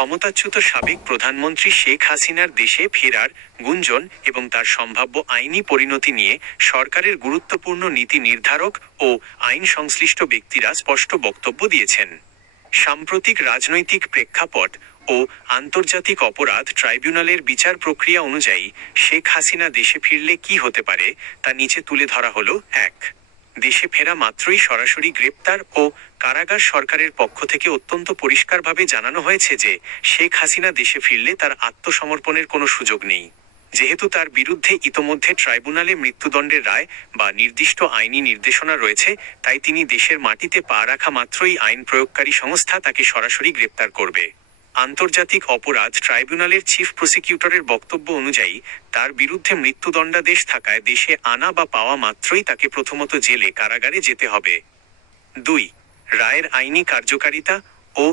ক্ষমতাচ্যুত সাবেক প্রধানমন্ত্রী শেখ হাসিনার দেশে ফেরার গুঞ্জন এবং তার সম্ভাব্য আইনি পরিণতি নিয়ে সরকারের গুরুত্বপূর্ণ নীতি নির্ধারক ও আইন সংশ্লিষ্ট ব্যক্তিরা স্পষ্ট বক্তব্য দিয়েছেন। সাম্প্রতিক রাজনৈতিক প্রেক্ষাপট ও আন্তর্জাতিক অপরাধ ট্রাইব্যুনালের বিচার প্রক্রিয়া অনুযায়ী শেখ হাসিনা দেশে ফিরলে কি হতে পারে তা নিচে তুলে ধরা হলো। ১. দেশে ফেরা মাত্রই সরাসরি গ্রেপ্তার ও কারাগার। সরকারের পক্ষ থেকে অত্যন্ত পরিষ্কারভাবে জানানো হয়েছে যে শেখ হাসিনা দেশে ফিরলে তার আত্মসমর্পণের কোনো সুযোগ নেই। যেহেতু তার বিরুদ্ধে ইতোমধ্যে ট্রাইব্যুনালে মৃত্যুদণ্ডের রায় বা নির্দিষ্ট আইনি নির্দেশনা রয়েছে, তাই তিনি দেশের মাটিতে পা রাখা মাত্রই আইন প্রয়োগকারী সংস্থা তাকে সরাসরি গ্রেপ্তার করবে। আন্তর্জাতিক অপরাধ ট্রাইব্যুনালের চিফ প্রসিকিউটরের বক্তব্য অনুযায়ী তার বিরুদ্ধে মৃত্যুদণ্ডাদেশ থাকায় দেশে আনা বা পাওয়া মাত্রই তাকে প্রথমত জেলে কারাগারে যেতে হবে। ২. রায়ের আইনি কার্যকারিতা ও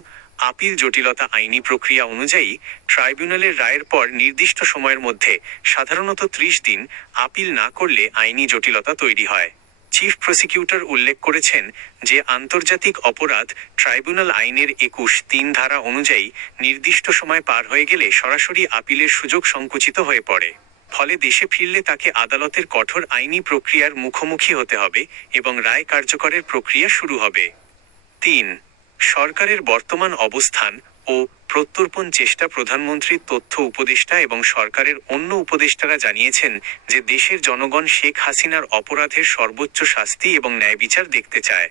আপিল জটিলতা। আইনি প্রক্রিয়া অনুযায়ী ট্রাইব্যুনালের রায়ের পর নির্দিষ্ট সময়ের মধ্যে, সাধারণত ৩০ দিন, আপিল না করলে আইনি জটিলতা তৈরি হয়। চিফ প্রসিকিউটর উল্লেখ করেছেন যে আন্তর্জাতিক অপরাধ ট্রাইব্যুনাল আইনের ২১(৩) ধারা অনুযায়ী নির্দিষ্ট সময় পার হয়ে গেলে সরাসরি আপিলের সুযোগ সংকুচিত হয়ে পড়ে। ফলে দেশে ফিরলে তাকে আদালতের কঠোর আইনি প্রক্রিয়ার মুখোমুখি হতে হবে এবং রায় কার্যকরের প্রক্রিয়া শুরু হবে। ৩. সরকারের বর্তমান অবস্থান ও প্রত্যর্পণ চেষ্টা। প্রধানমন্ত্রীর তথ্য উপদেষ্টা এবং সরকারের অন্য উপদেষ্টারা জানিয়েছেন যে দেশের জনগণ শেখ হাসিনার অপরাধের সর্বোচ্চ শাস্তি এবং ন্যায় বিচার দেখতে চায়।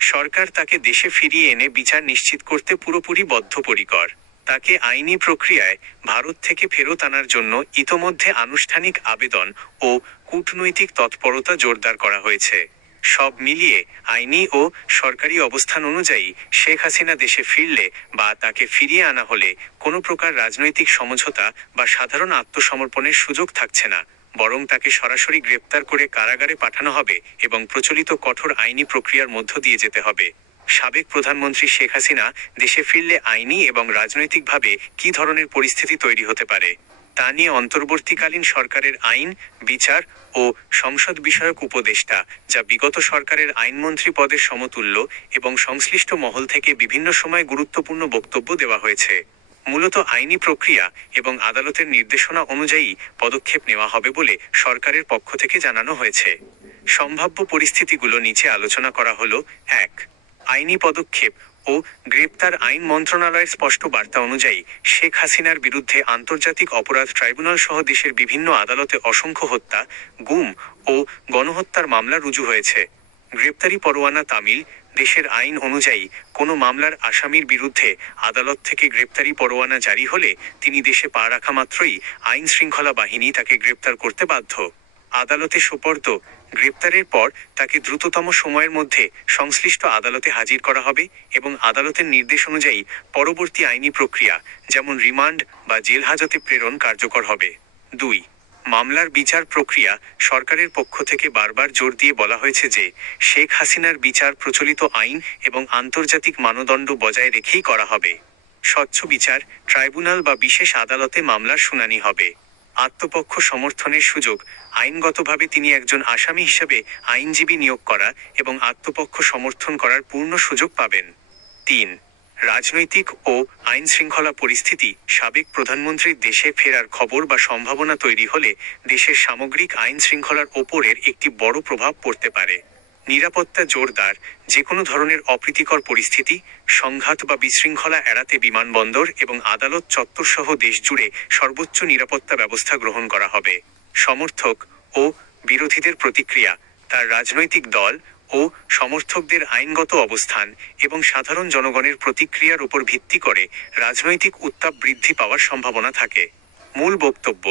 সরকার তাকে দেশে ফিরিয়ে এনে বিচার নিশ্চিত করতে পুরোপুরি বদ্ধপরিকর। তাকে আইনি প্রক্রিয়ায় ভারত থেকে ফেরত আনার জন্য ইতোমধ্যে আনুষ্ঠানিক আবেদন ও কূটনৈতিক তৎপরতা জোরদার করা হয়েছে। সব মিলিয়ে আইনি ও সরকারি অবস্থান অনুযায়ী শেখ হাসিনা দেশে ফিরলে বা তাকে ফিরিয়ে আনা হলে কোনো প্রকার রাজনৈতিক সমঝোতা বা সাধারণ আত্মসমর্পণের সুযোগ থাকছে না, বরং তাকে সরাসরি গ্রেপ্তার করে কারাগারে পাঠানো হবে এবং প্রচলিত কঠোর আইনি প্রক্রিয়ার মধ্য দিয়ে যেতে হবে। সাবেক প্রধানমন্ত্রী শেখ হাসিনা দেশে ফিরলে আইনি এবং রাজনৈতিকভাবে কী ধরনের পরিস্থিতি তৈরি হতে পারে তা নিয়ে অন্তর্বর্তীকালীন সরকারের আইন, বিচার ও সংসদ বিষয়ক উপদেষ্টা, যা বিগত সরকারের আইনমন্ত্রী পদের সমতুল্য, এবং সংশ্লিষ্ট মহল থেকে বিভিন্ন সময় গুরুত্বপূর্ণ বক্তব্য দেওয়া হয়েছে। মূলত আইনি প্রক্রিয়া এবং আদালতের নির্দেশনা অনুযায়ী পদক্ষেপ নেওয়া হবে বলে সরকারের পক্ষ থেকে জানানো হয়েছে। সম্ভাব্য পরিস্থিতিগুলো নিচে আলোচনা করা হলো। ১. আইনি পদক্ষেপ ও গ্রেপ্তার। আইন মন্ত্রণালয়ের স্পষ্ট বার্তা অনুযায়ী শেখ হাসিনার বিরুদ্ধে আন্তর্জাতিক অপরাধ ট্রাইব্যুনাল সহ দেশের বিভিন্ন আদালতে অসংখ্য হত্যা, গুম ও গণহত্যার মামলা রুজু হয়েছে। গ্রেপ্তারি পরোয়ানা তামিল। দেশের আইন অনুযায়ী কোনো মামলার আসামির বিরুদ্ধে আদালত থেকে গ্রেপ্তারি পরোয়ানা জারি হলে তিনি দেশে পা রাখা মাত্রই আইন শৃঙ্খলা বাহিনী তাকে গ্রেপ্তার করতে বাধ্য। আদালতে সোপর্দ। গ্রেপ্তারের পর তাকে দ্রুততম সময়ের মধ্যে সংশ্লিষ্ট আদালতে হাজির করা হবে এবং আদালতের নির্দেশ অনুযায়ী পরবর্তী আইনি প্রক্রিয়া, যেমন রিমান্ড বা জেল হাজতে প্রেরণ, কার্যকর হবে। ২. মামলার বিচার প্রক্রিয়া। সরকারের পক্ষ থেকে বারবার জোর দিয়ে বলা হয়েছে যে শেখ হাসিনার বিচার প্রচলিত আইন এবং আন্তর্জাতিক মানদণ্ড বজায় রেখেই করা হবে। স্বচ্ছ বিচার। ট্রাইব্যুনাল বা বিশেষ আদালতে মামলার শুনানি হবে। আত্মপক্ষ সমর্থনের সুযোগ। আইনগতভাবে তিনি একজন আসামি হিসেবে আইনজীবী নিয়োগ করা এবং আত্মপক্ষ সমর্থন করার পূর্ণ সুযোগ পাবেন। ৩. রাজনৈতিক ও আইন শৃঙ্খলা পরিস্থিতি। সাবেক প্রধানমন্ত্রীর দেশে ফেরার খবর বা সম্ভাবনা তৈরি হলে দেশের সামগ্রিক আইন শৃঙ্খলার ওপরের একটি বড় প্রভাব পড়তে পারে। নিরাপত্তা জোরদার। যেকোনো ধরনের অপ্রীতিকর পরিস্থিতি, সংঘাত বা বিশৃঙ্খলা এড়াতে বিমানবন্দর এবং আদালত চত্বরসহ দেশ জুড়ে সর্বোচ্চ নিরাপত্তা ব্যবস্থা গ্রহণ করা হবে। সমর্থক ও বিরোধীদের প্রতিক্রিয়া। তার রাজনৈতিক দল ও সমর্থকদের আইনগত অবস্থান এবং সাধারণ জনগণের প্রতিক্রিয়ার উপর ভিত্তি করে রাজনৈতিক উত্তাপ বৃদ্ধি পাওয়ার সম্ভাবনা থাকে। মূল বক্তব্য।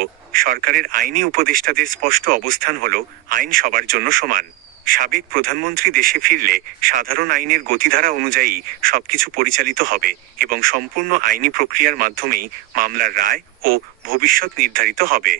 সরকারের আইনি উপদেষ্টাদের স্পষ্ট অবস্থান হল, আইন সবার জন্য সমান। সাবেক প্রধানমন্ত্রী দেশে ফিরলে সাধারণ আইনের গতিধারা অনুযায়ী সবকিছু পরিচালিত হবে এবং সম্পূর্ণ আইনি প্রক্রিয়ার মাধ্যমেই মামলার রায় ও ভবিষ্যৎ নির্ধারিত হবে।